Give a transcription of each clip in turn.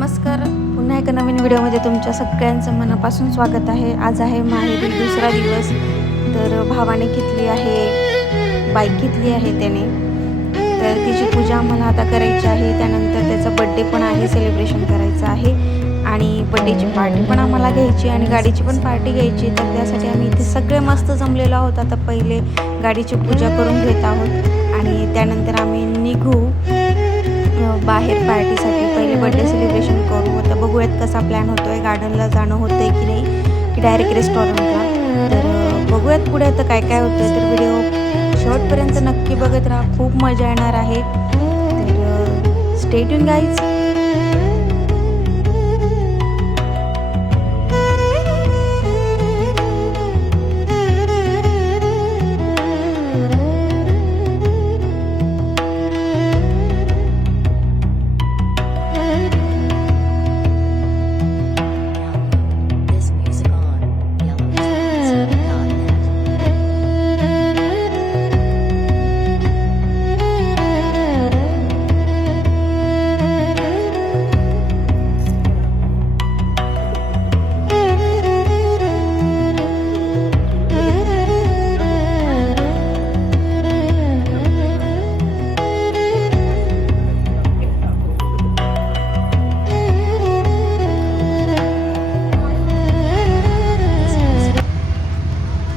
नमस्कार, पुन्हा एका नवीन व्हिडिओमध्ये तुमच्या सगळ्यांचं मनापासून स्वागत आहे। आज आहे माहेरी दुसरा दिवस। तर भावाने घेतली आहे, बाईक घेतली आहे त्याने, तर तिची पूजा आम्हाला आता करायची आहे। त्यानंतर त्याचा बर्थडे पण आहे, सेलिब्रेशन करायचं आहे आणि बर्थडेची पार्टी पण आम्हाला घ्यायची आणि गाडीची पण पार्टी घ्यायची। तर त्यासाठी आम्ही इथे सगळे मस्त जमलेलो आहोत। आता पहिले गाडीची पूजा करून घेत आहोत आणि त्यानंतर आम्ही निघू बाहेर पार्टीसाठी। पहिले बर्थडे सेलिब्रेशन करू। आता बघूयात कसा प्लॅन होतोय, गार्डनला जाणं होतंय की नाही की डायरेक्ट रेस्टॉरंटला। तर बघूयात पुढे आता काय काय होतंय। तर व्हिडिओ शेवटपर्यंत नक्की बघत राहा, खूप मजा येणार आहे। तर स्टे ट्यून गाईज।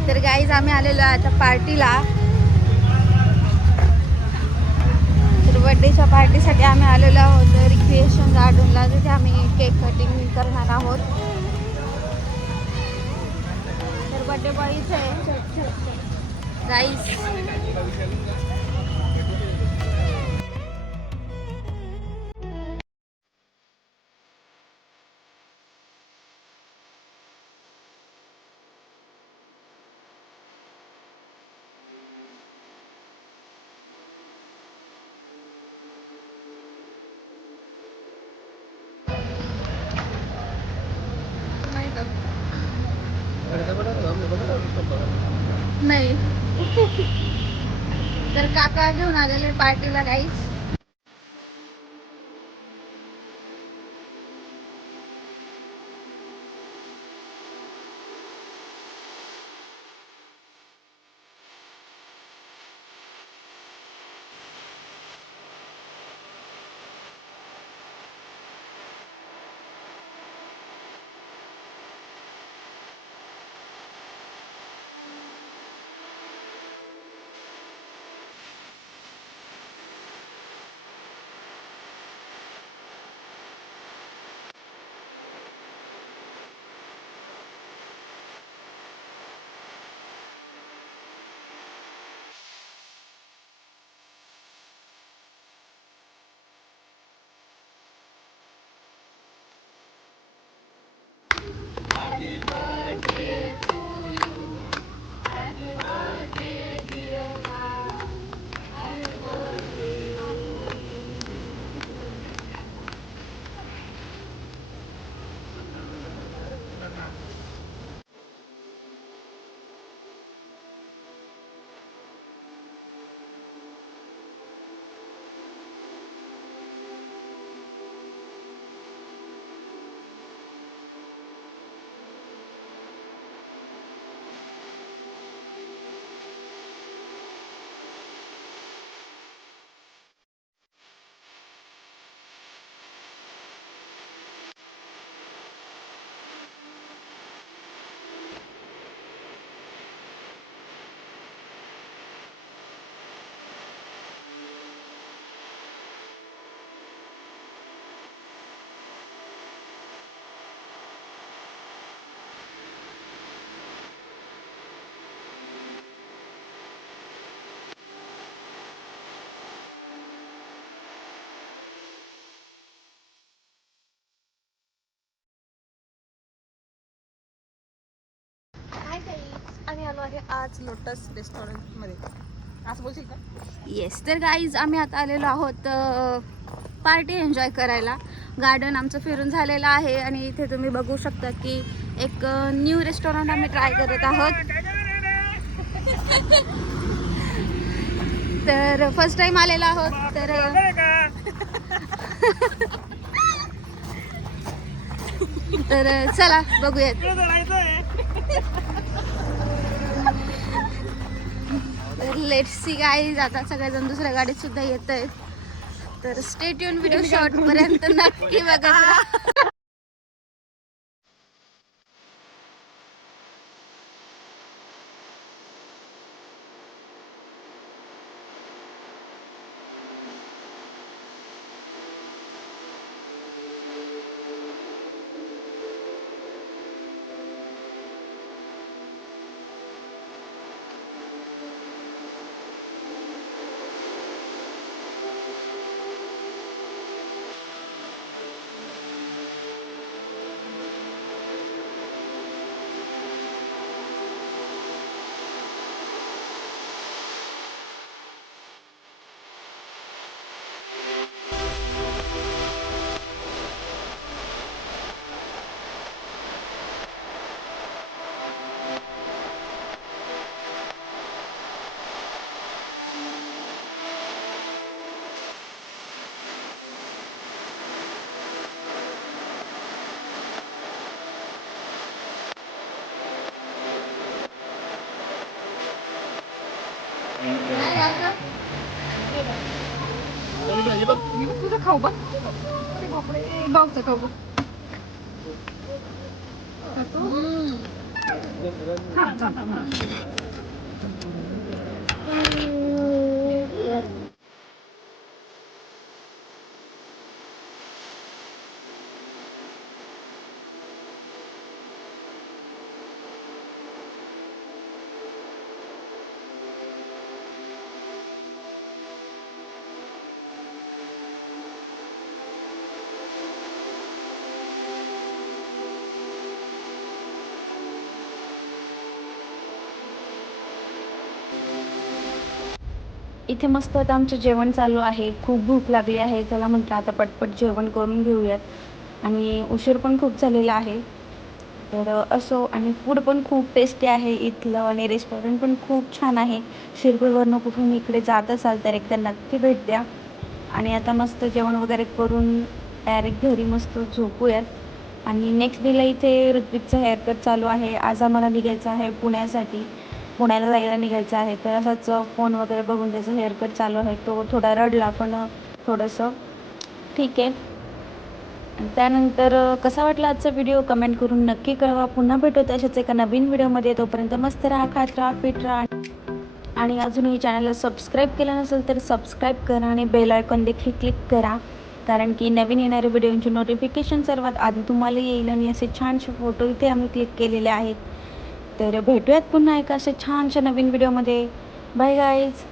तर गाईज आम्ही आलेलो आहे आता पार्टीला। तर बर्थडेच्या पार्टीसाठी आम्ही आलेलो आहोत रिक्रिएशन गार्डनला, जिथे आम्ही केक कटिंग करणार आहोत। तर बर्थडे बॉय इथे आहे गाईज। नाही तर काका घेऊन आलेले पार्टीला गाईस। आम्ही आलो आहे आज लोटस रेस्टॉरंट मध्ये, असं बोलशील का? येस, तर गाईज आम्ही आता आलेलो आहोत पार्टी एन्जॉय करायला। गार्डन आमचं फिरून झालेलं आहे आणि इथे तुम्ही बघू शकता की एक न्यू रेस्टॉरंट आम्ही ट्राय करत आहोत। तर फर्स्ट टाइम आलेलो आहोत। तर तर चला बघूयात. तर लेट्स सी गाईज, आता सगळेजण दुसऱ्या गाडीत सुद्धा येत आहेत. तर स्टे ट्यून, व्हिडिओ शॉर्ट पर्यंत नक्की बघत राहा. तुझं खाऊ बघ, गावचं खाऊ बघ. इथे मस्त आता आमचं जेवण चालू आहे. खूप भूक लागली आहे. चला म्हटलं आता पटपट जेवण करून घेऊयात. आणि उशीर पण खूप झालेला आहे. तर असो, आणि फूड पण खूप टेस्टी आहे इथलं, आणि रेस्टॉरंट पण खूप छान आहे. शिरपूरवरनं कुठून इकडे जात असाल तर एकदा नक्की भेट द्या. आणि आता मस्त जेवण वगैरे करून डायरेक्ट घरी मस्त झोपूयात. आणि नेक्स्ट डेला इथे ऋत्विकचं हेअरकट चालू आहे. आज आम्हाला निघायचं आहे पुण्यासाठी. पुण्याला जायला निघायचं आहे. तर असाच फोन वगैरे बघून त्याचं हेअरकट चालू आहे. तो थोडा रडला, पण थोडंसं ठीक आहे. त्यानंतर कसा वाटला आजचा व्हिडिओ कमेंट करून नक्की कळवा. पुन्हा भेटू अशाच एका नवीन व्हिडिओमध्ये. तोपर्यंत मस्त राहा, खात राहा, फिट राहा. आणि अजूनही चॅनलला सबस्क्राईब केलं नसेल तर सबस्क्राईब करा आणि बेल आयकॉन देखील क्लिक करा, कारण की नवीन येणाऱ्या व्हिडिओंची नोटिफिकेशन सर्वात आधी तुम्हाला येईल. आणि असे छानसे फोटो इथे आम्ही क्लिक केलेले आहेत. तर भेटूयात पुन्हा एका अशा छानशा नवीन व्हिडिओमध्ये. Bye guys.